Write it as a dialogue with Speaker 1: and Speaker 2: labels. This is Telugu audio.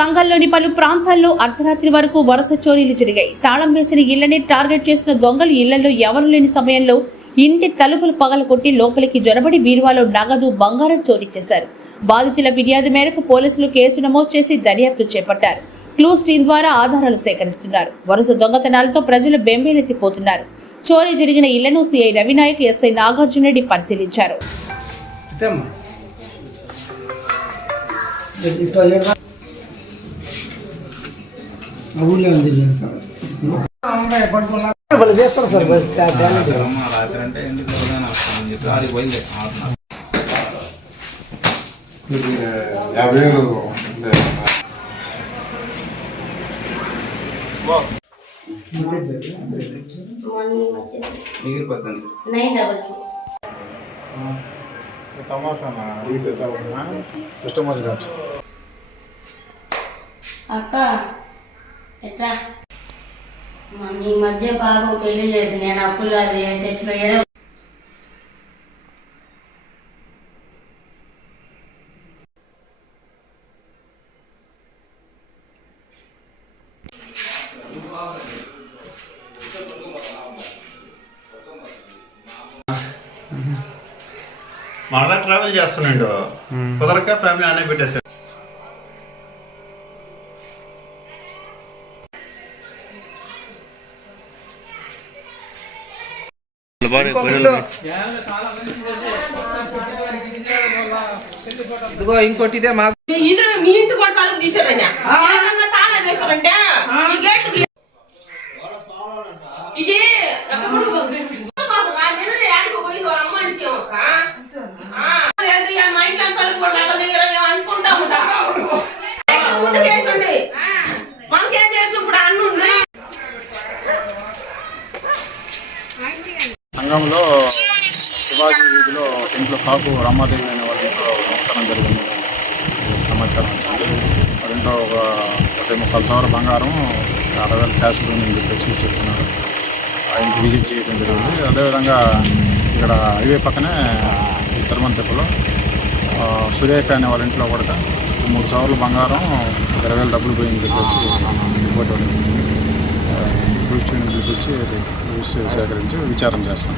Speaker 1: సంఘంలోని పలు ప్రాంతాల్లో అర్ధరాత్రి వరకు వరుస చోరీలు జరిగాయి. తాళం వేసిన ఇళ్ళని టార్గెట్ చేసిన దొంగలు ఇళ్ళలో ఎవరు లేని సమయంలో ఇంటి తలుపులు పగలకొట్టి లోపలికి జొరబడి బీరువాలో నగదు బంగారం చోరీ చేశారు. బాధితుల ఫిర్యాదు మేరకు పోలీసులు కేసు నమోదు చేసి దర్యాప్తు చేపట్టారు. క్లూస్ టీం ద్వారా ఆధారాలు సేకరిస్తున్నారు. వరుస దొంగతనాలతో ప్రజలు బెంబేలెత్తిపోతున్నారు. చోరీ జరిగిన ఇళ్ళను సిఐ రవినాయక్ ఎస్ఐ నాగార్జున రెడ్డి పరిశీలించారు.
Speaker 2: ఊళ్ళో ఉంది. వాళ్ళు చేస్తారు సార్
Speaker 3: రాత్రి అంటే ఎందుకు చెప్పి ఆడికి పోయింది
Speaker 4: ఇది యాభై వేలు
Speaker 3: మిగిలిపోతుంది
Speaker 5: అక్క. ఎట్లా మ- ఈ మధ్య బాబు పెళ్ళి చేసి నేను అప్పులు అది తెచ్చిన ఏదో
Speaker 6: మరలా ట్రావెల్ చేస్తున్నాడు. కుదరక ఫ్యామిలీ అనే పెట్టేశాడు.
Speaker 2: ఇదిగో ఇంకోటి ఇదే మాకు.
Speaker 7: మీ ఇంటి కూడా తలుపు
Speaker 4: సంఘంలో శివాజీ వీధిలో ఇంట్లో కాపు రామాదేవి అనే వాళ్ళ ఇంట్లో దొంగతనం జరిగింది. సమాచారం వచ్చింది ఇంట్లో ఒక ఒకటి ముప్పై సవర బంగారం అరవై వేల క్యాష్ ఉందని చెప్పేసి చెప్తున్నారు. ఆయనకి విజిట్ చేయడం జరిగింది. అదేవిధంగా ఇక్కడ హైవే పక్కనే తిరుమల తిప్పలో సురేఖ అనే వాళ్ళ ఇంట్లో కూడా మూడు సవర్లు బంగారం ఇరవై వేలు డబ్బులు పోయింది చెప్పేసి రిపోర్ట్ తీసుకొచ్చి దృష్టిని పిలిపించి సేకరించి విచారణ చేస్తాం